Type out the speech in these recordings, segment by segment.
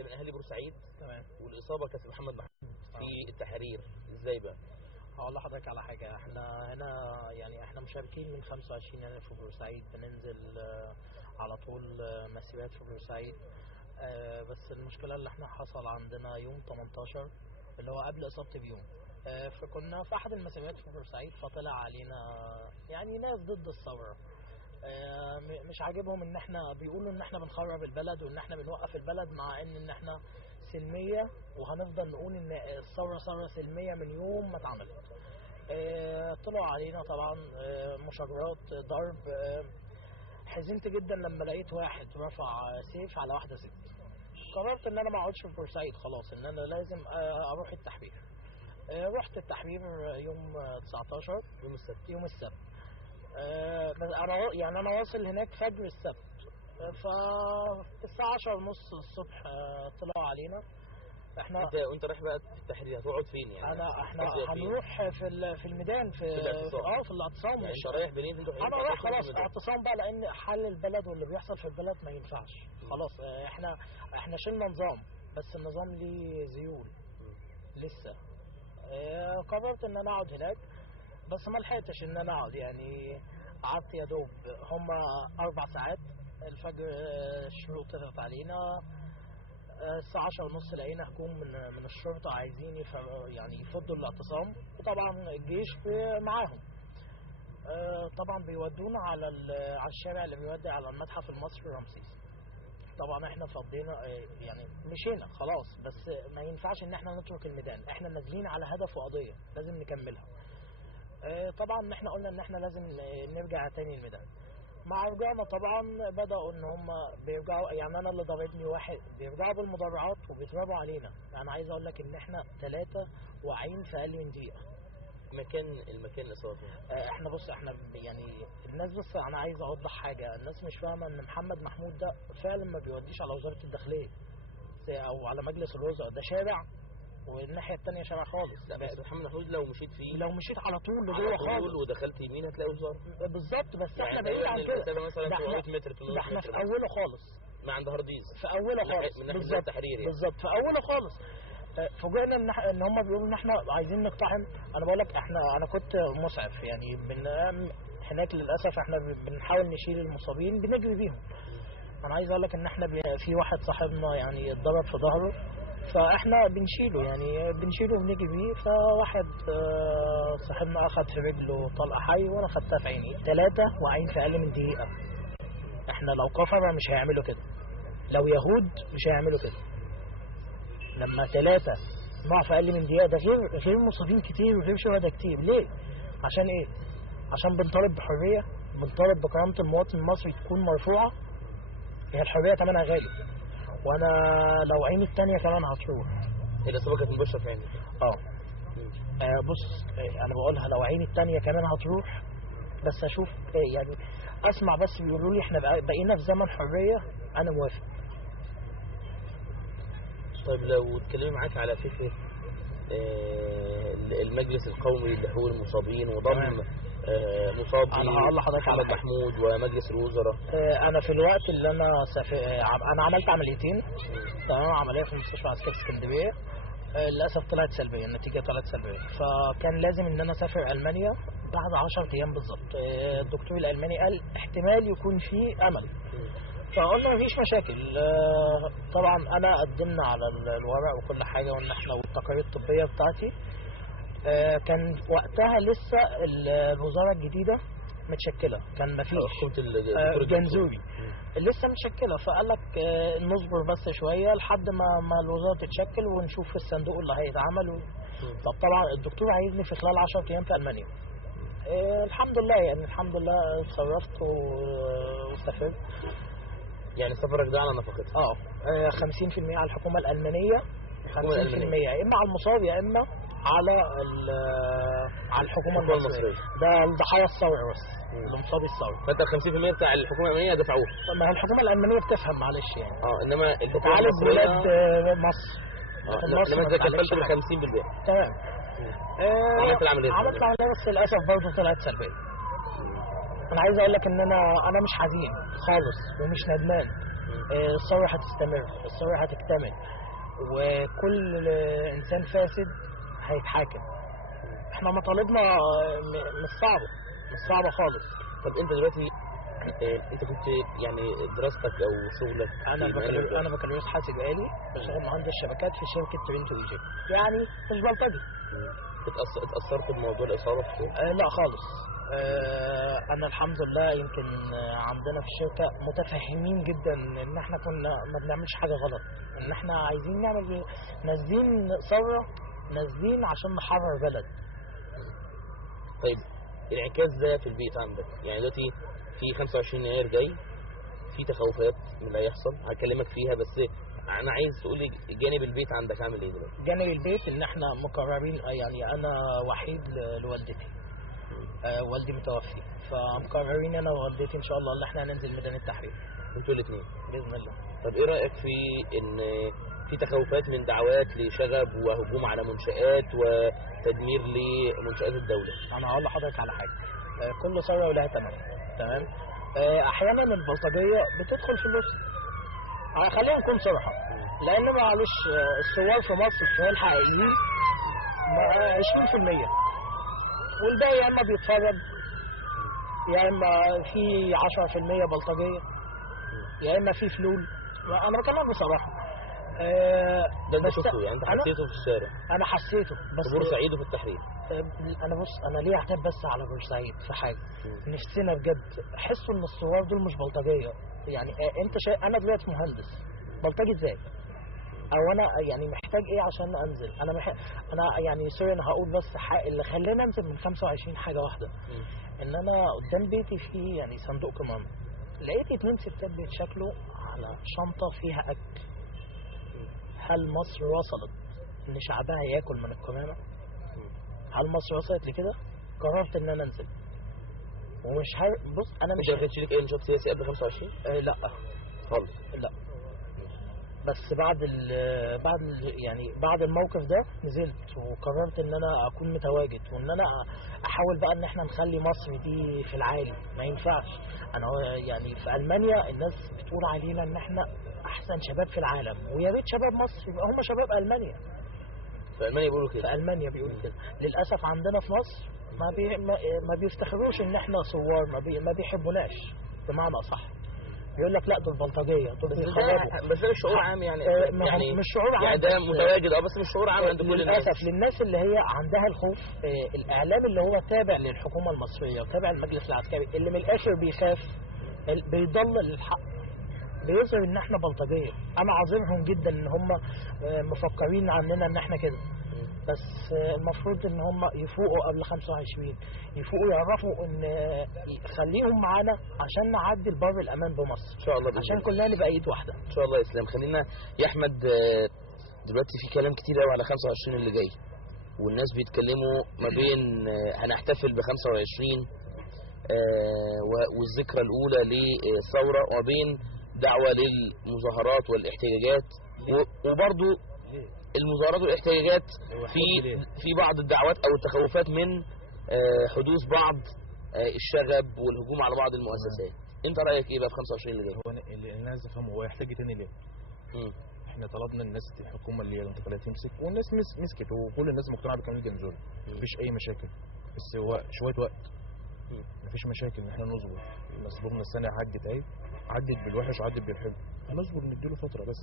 من اهالي بورسعيد. تمام. والاصابه كانت محمد محمود في التحرير، ازاي بقى؟ هقول لحضرتك على حاجه، احنا هنا يعني احنا مشاركين من 25 يناير في بورسعيد، بننزل على طول مسيرات في بورسعيد. بس المشكله اللي احنا حصل عندنا يوم 18 اللي هو قبل اصابتي بيوم. فكنا في احد المسيرات في بورسعيد، فطلع علينا يعني ناس ضد الثوره. مش عاجبهم ان احنا بيقولوا ان احنا بنخرب البلد وان احنا بنوقف البلد، مع ان احنا سلميه، وهنفضل نقول ان الثوره ثوره سلميه من يوم ما اتعملت. طلعوا علينا طبعا مشاجرات، ضرب. حزنت جدا لما لقيت واحد رفع سيف على واحده ست. قررت ان انا ما اقعدش في بورسعيد خلاص، ان انا لازم اروح التحرير. رحت التحرير يوم 19 يوم السبت. انا واصل هناك فجر السبت. فالساعه 10:30 الصبح طلعوا علينا. وانت رايح بقى في التحرير هتقعد فين يعني؟ احنا هنروح في الميدان في الاعتصام. يعني انت رايح بنين؟ انا رايح خلاص اعتصام بقى، لان حل البلد واللي بيحصل في البلد ما ينفعش. خلاص احنا شلنا نظام، بس النظام ليه ذيول لسه. قررت ان انا اقعد هناك، بس ما لحقتش ان انا اقعد، يعني قعدت يا دوب هم 4 ساعات. الفجر الشروق طلعت علينا. الساعة 10:30 لقينا هجوم من الشرطة عايزين يعني يفضوا الاعتصام، وطبعا الجيش معاهم. طبعا بيودونا على الشارع اللي بيودي على المتحف المصري رمسيس. طبعا احنا فضينا يعني مشينا خلاص، بس ما ينفعش ان احنا نترك الميدان، احنا نازلين على هدف وقضية لازم نكملها. طبعا احنا قلنا ان احنا لازم نرجع تاني الميدان. مع رجعنا طبعا بدأوا ان هم بيرجعوا، يعني انا اللي ضربني واحد بيرجعوا بالمدرعات وبيضربوا علينا. انا عايز اقول لك ان احنا 3 واقعين في اقل من دقيقة. المكان الاصابة احنا بص، احنا يعني الناس، بس انا عايز اوضح حاجة، الناس مش فاهمة ان محمد محمود ده فعلا ما بيوديش على وزارة الداخلية او على مجلس الوزراء، ده شارع والناحيه الثانيه شارع خالص. لا بس محمد محمود لو مشيت فيه، لو مشيت على طول لجوه خالص ودخلت يمين هتلاقي وزاره بالظبط. بس يعني احنا بعيد عن كده، مثلا 700 متر 800 ده احنا متر في اوله خالص، ما عند هرديز، في اوله خالص من ناحيه التحرير يعني. بالظبط في اوله خالص. فوجئنا ان هم بيقولوا ان احنا عايزين نقتحم. انا بقول لك انا كنت مسعف، يعني هناك للاسف احنا بنحاول نشيل المصابين بنجري بيهم. انا عايز اقول لك ان احنا في واحد صاحبنا يعني اتضرب في ظهره، فاحنا بنشيله وبنجي بيه. فواحد صاحبنا اخذ في رجله طلقه حي وانا خدتها في عيني. 3 واقعين في اقل من دقيقه. احنا لو كفره مش هيعملوا كده، لو يهود مش هيعملوا كده. لما 3 نقع في اقل من دقيقه، ده غير مصابين كتير وغير شهداء كتير. ليه؟ عشان ايه؟ عشان بنطالب بحريه، بنطالب بكرامه المواطن المصري تكون مرفوعه. هي الحريه ثمنها غالي، وانا لو عيني التانية كمان هتروح. الاصابه كانت مباشره في عيني. بص، انا بقولها لو عيني التانية كمان هتروح، بس اشوف يعني اسمع بس بيقولوا لي احنا بقينا في زمن حريه، انا موافق. طيب لو اتكلمنا معاك على فكره المجلس القومي لحقوق المصابين وضم مصابي انا هقول لحضرتك على محمد محمود ومجلس الوزراء. انا في الوقت اللي انا عملت عمليتين. تمام، عمليه في المستشفى العسكري اسكندريه. للاسف طلعت سلبيه، النتيجه طلعت سلبيه، فكان لازم ان انا اسافر المانيا بعد 10 ايام بالظبط. الدكتور الالماني قال احتمال يكون في امل، فقلنا مفيش مشاكل. طبعا انا قدمنا على الورق وكل حاجه، وان احنا والتقارير الطبيه بتاعتي. كان وقتها لسه الوزاره الجديده متشكله، كان مفيش جنزوري لسه متشكله. فقال لك نصبر بس شويه لحد ما الوزاره تتشكل ونشوف الصندوق اللي هيتعمل. طب طبعا الدكتور عايزني في خلال 10 ايام في المانيا. الحمد لله، يعني الحمد لله اتصرفت وسافرت. يعني سفرك ده على نفقتها 50% على الحكومه الالمانيه، 50% يا اما على المصاب يا اما على الحكومه المصريه. ده الضحايا الثوره بس، المصابي الثوره. فانت ال 50% بتاع الحكومه الالمانيه دفعوه. ما هي الحكومه الالمانيه بتفهم، معلش يعني. انما بتعالج ولاد مصر. انما انت كفلت بال 50%. تمام. عملت العمليه بس للاسف برضه طلعت سلبيه. انا عايز اقول لك ان انا مش حزين خالص ومش ندمان. الثورة هتستمر، الثورة هتكتمل، وكل إنسان فاسد هيتحاكم. احنا مطالبنا مش صعبة خالص. طب انت دلوقتي انت كنت يعني دراستك او شغلك انا بكالوريوس حاسب آلي، بشتغل مهندس شبكات في شركة ترينتو ايجيبت، يعني مش بلطجي. اتأثرت بموضوع الإصابة في الشغل؟ لا خالص. انا الحمد لله يمكن عندنا في الشركة متفهمين جدا ان احنا كنا ما بنعملش حاجة غلط، ان احنا عايزين نعمل نازلين ثورة، نازلين عشان نحرر بلد. طيب الانعكاس ده في البيت عندك، يعني دلوقتي في 25 يناير جاي، في تخوفات من اللي هيحصل هكلمك فيها، بس انا عايز تقول لي جانب البيت عندك عامل ايه دلوقتي؟ جانب البيت ان احنا مقررين، يعني انا وحيد لوالدتي، والدي متوفي، فمقررين انا ووالدتي ان شاء الله ان احنا هننزل ميدان التحرير. انتوا الاثنين باذن الله. طب ايه رايك في ان في تخوفات من دعوات لشغب وهجوم على منشآت وتدمير لمنشآت الدولة؟ انا هقول لحضرتك على حاجه، كل ثوره ولها ثمن، تمام؟ احيانا البلطجيه بتدخل في النص. خلينا نكون صراحه، لان معلش الثوار في مصر الثوار الحقيقيين 20%، والباقي يا اما بيتفرج، يا اما في 10% بلطجيه، يا اما في فلول. انا بكلمك بصراحه. ده انت شفته، يعني انت حسيته في الشارع؟ انا حسيته بس في بورسعيد وفي التحرير. انا ليه اعتب بس على بورسعيد في حاجه، نفسنا بجد حسوا ان الثوار دول مش بلطجيه. يعني انت انا دلوقتي مهندس، بلطجي ازاي؟ او انا يعني محتاج ايه عشان انزل؟ انا يعني سوري، انا هقول بس اللي خلاني انزل من 25 حاجه واحده، ان انا قدام بيتي في يعني صندوق قمامه، لقيت 2 ستات بيتشكلوا على شنطه فيها اكل. هل مصر وصلت ان شعبها ياكل من القمامه؟ هل مصر وصلت لكده؟ قررت ان انا انزل، ومش بص انا مش ما كانش ليك اي نشاط سياسي قبل 25؟ لا خالص. لا، بس بعد الموقف ده نزلت وقررت ان انا اكون متواجد، وان انا احاول بقى ان احنا نخلي مصر دي في العالي. ما ينفعش. انا يعني في المانيا الناس بتقول علينا ان احنا احسن شباب في العالم، ويا ريت شباب مصر يبقى هم شباب المانيا. في المانيا بيقولوا كده؟ في المانيا بيقولوا كده. للاسف عندنا في مصر ما بيفتخروش ان احنا ثوار، ما بيحبوناش بمعنى اصح. يقول لك لا دول بلطجيه، دول بيخربوا. بس ده مش شعور عام يعني مش شعور عام، يعني ده متواجد بس مش شعور عام عند كل الناس. للاسف للناس اللي هي عندها الخوف. الاعلام اللي هو تابع للحكومه المصريه وتابع للمجلس العسكري، اللي من الاخر بيخاف، بيضلل الحق، بيظهر ان احنا بلطجيه. انا عذرهم جدا ان هم مفكرين عننا ان احنا كده، بس المفروض ان هم يفوقوا قبل 25، يفوقوا يعرفوا ان خليهم معانا عشان نعدي البر الامان بمصر ان شاء الله، عشان كلنا نبقى ايد واحده ان شاء الله. يا اسلام، خلينا يا احمد، دلوقتي في كلام كتير قوي على 25 اللي جاي، والناس بيتكلموا ما بين هنحتفل ب 25 والذكرى الاولى للثوره، وما بين دعوه للمظاهرات والاحتجاجات، وبرضو المظاهرات والاحتجاجات في بعض الدعوات او التخوفات من حدوث بعض الشغب والهجوم على بعض المؤسسات. انت رايك ايه بقى في 25 اللي جاي؟ هو اللي الناس يفهموا هو يحتاج تاني ليه؟ احنا طلبنا الناس الحكومه اللي هي الانتقاليه تمسك، والناس مسكت، وكل الناس مقتنعه بكمال الجنزوري، مفيش اي مشاكل، بس هو شويه وقت. مفيش مشاكل ان احنا نصبر، نصبرنا السنه عدت اهي، عدت بالوحش وعدت بالحلو، هنصبر نديله فتره بس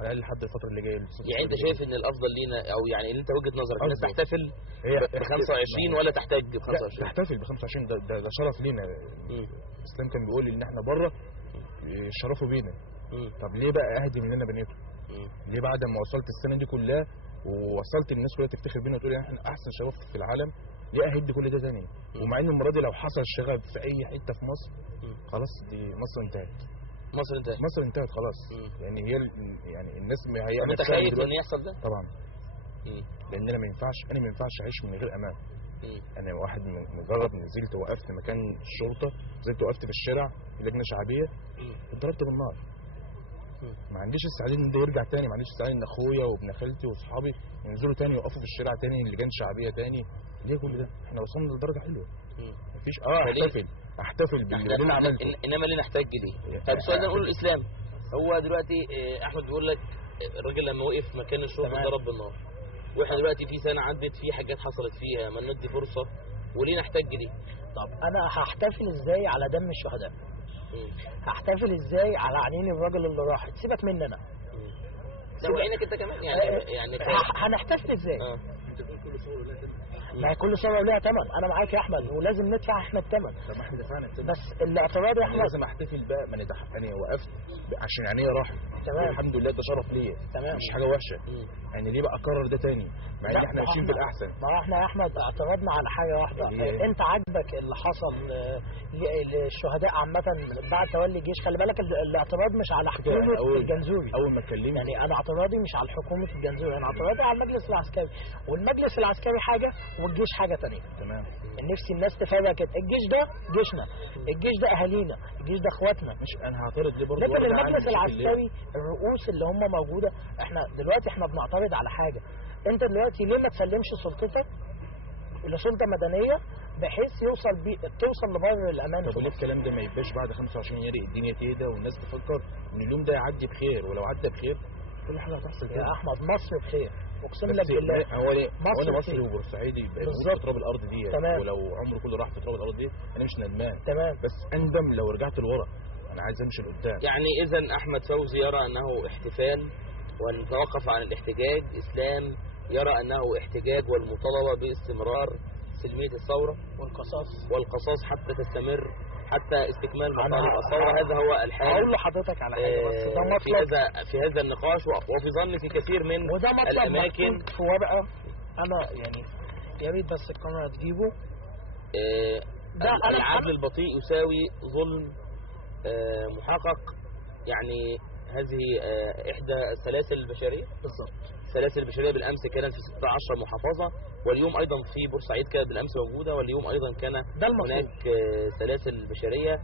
على الاقل لحد الفتره اللي جايه. يعني انت شايف ان الافضل لينا، او يعني اللي انت وجهه نظرك الناس تحتفل ب 25 ولا تحتاج ب 25؟ تحتفل ب 25، ده شرف لينا. الاسلام كان بيقول ان احنا بره شرفوا بينا. طب ليه بقى اهدي مننا بنيته؟ ليه بعد ما وصلت السنه دي كلها ووصلت الناس كلها تفتخر بينا وتقول احنا احسن شباب في العالم، ليه اهدي كل ده تاني؟ ومع ان المره دي لو حصل شغب في اي حته في مصر خلاص دي مصر انتهت. مصر انتهت خلاص. يعني هي يعني الناس مهيئه. انت خايف ان يحصل ده؟ طبعا. لان انا ما ينفعش اعيش من غير امان. انا واحد مجرد نزلت وقفت مكان الشرطه، نزلت وقفت في الشارع في لجنه شعبيه، اتضربت بالنار. ما عنديش استعداد ان ده يرجع تاني، ما عنديش استعداد ان اخويا وابن خالتي واصحابي ينزلوا تاني يوقفوا في الشارع تاني لجان شعبيه تاني. ليه كل ده؟ احنا وصلنا لدرجه حلوه. مفيش احتفل باللي انا عملته، انما ليه نحتاج ليه؟ طب السؤال ده نقول الاسلام، هو دلوقتي احمد بيقول لك الراجل لما وقف مكان الشرطه ضرب بالنار، واحنا دلوقتي في سنه عدت في حاجات حصلت فيها، ما ندي فرصه وليه نحتاج دي؟ طب انا هحتفل ازاي على دم الشهداء؟ هحتفل ازاي على عينين الراجل اللي راح؟ سيبك مني انا، وعينك انت كمان يعني هنحتفل ازاي؟ ما هي كل ثوره ليها ثمن، انا معاك يا احمد، ولازم ندفع احنا الثمن. طب ما احنا دفعنا الثمن، بس الاعتراض يا احمد لازم احتفل بقى، ما ندح يعني وقفت عشان عينيا راحت، تمام، الحمد لله ده شرف ليا، تمام، مش حاجه وحشه. يعني ليه بقى اكرر ده تاني مع ان احنا ماشيين في الاحسن؟ ما احنا يا احمد اعترضنا على حاجه واحده. انت عاجبك اللي حصل للشهداء عامه بعد تولي الجيش؟ خلي بالك الاعتراض مش على حكومه الجنزوري. اول ما اتكلمت يعني انا اعتراضي مش على حكومه الجنزوري، انا اعتراضي على المجلس العسكري، والمجلس العسكري حاجه والجيش حاجه ثانيه. تمام. نفسي الناس تفهم كده، الجيش ده جيشنا، الجيش ده اهالينا، الجيش ده اخواتنا. مش انا هعترض ليه برضه؟ لكن المجلس العسكري الرؤوس اللي هم موجوده، احنا دلوقتي بنعترض على حاجه. انت دلوقتي ليه ما تسلمش سلطتك لسلطه مدنيه بحيث توصل لبر الامان؟ طب وليه الكلام ده ما يبقاش بعد 25 يناير الدنيا تهدى والناس تفكر ان اليوم ده يعدي بخير، ولو عدى بخير كل حاجه هتحصل كده. يا احمد مصر بخير، اقسم لك بالله. هو ليه وانا مصري وبورسعيدي بالظبط في تراب الارض دي، ولو عمره كله راح في تراب الارض دي انا مش ندمان، تمام، بس اندم لو رجعت لورا، انا عايز امشي لقدام. يعني اذا احمد فوزي يرى انه احتفال ونتوقف عن الاحتجاج، اسلام يرى انه احتجاج والمطالبه باستمرار سلميه الثوره والقصاص حتى تستمر، حتى استكمال مطالب الثوره. هذا هو الحال. اقول لحضرتك على حاجه بس، ده مطلب في هذا النقاش، وفي ظن في كثير من وده مطلب الاماكن في ورقه. انا يعني يا ريت بس القناه تجيبه. العدل البطيء يساوي ظلم محقق. يعني هذه احدى السلاسل البشريه. بالظبط. السلاسل البشريه بالامس كانت في 16 محافظه، واليوم ايضا في بورسعيد كانت بالامس موجوده، واليوم ايضا كان هناك سلاسل بشريه.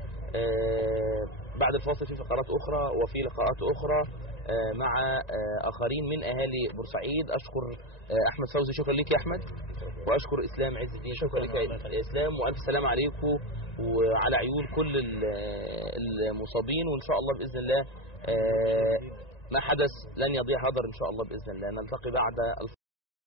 بعد الفاصل في فقرات اخرى وفي لقاءات اخرى مع اخرين من اهالي بورسعيد. اشكر احمد فوزي، شكرا لك يا احمد، واشكر اسلام عز الدين، شكرا لك يا اسلام، والف سلامه عليكم وعلى عيون كل المصابين، وان شاء الله باذن الله ما حدث لن يضيع هدر ان شاء الله باذن الله. نلتقي بعد